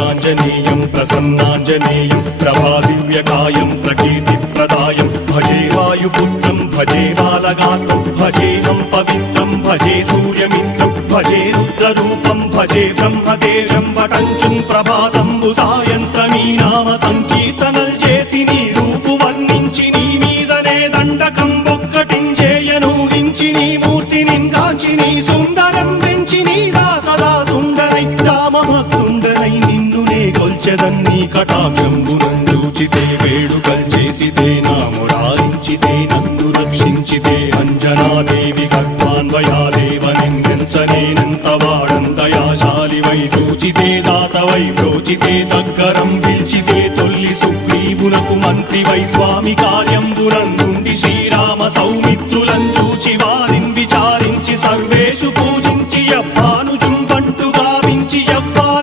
आञ्जनेयं प्रसन्नाञ्जनेयं प्रभादिव्यकायं प्रकीर्तिप्रदायं भजे वायुपुत्रं भजे बालगात्रं भजेऽहं पवित्रं भजे सूर्यमित्रं भजे रुद्ररूपं भजे ब्रह्मदेवं वटञ्चुं ప్రభాతంబు సాయంత్రమీ నామ సంకీర్తనల్ చేసి నీ రూపు వర్ణించి నీ మీదనే దండకం ఒక్కటించేయనూహించి నీ మూర్తిని గాంచి నీ సుందరం పెంచి నీ దాసదా సుందరై రామభక్తుండనై నిన్నునే కొల్చెదన్ని కటాక్షంబునందూచితే వేడుకల్ చేసితే నా మురారించితే నన్ను రక్షించితే అంజనాదేవి గర్భాన్వయాదేవనెంచనేనంత వాడందయాశాలివై చూచితే దాతవై బ్రోచితే దగ్గరం పిల్చితే తొల్లి సుగ్రీవునకు మంత్రివై స్వామి కార్యంబునందుండి శ్రీరామ సౌమిత్రులంచు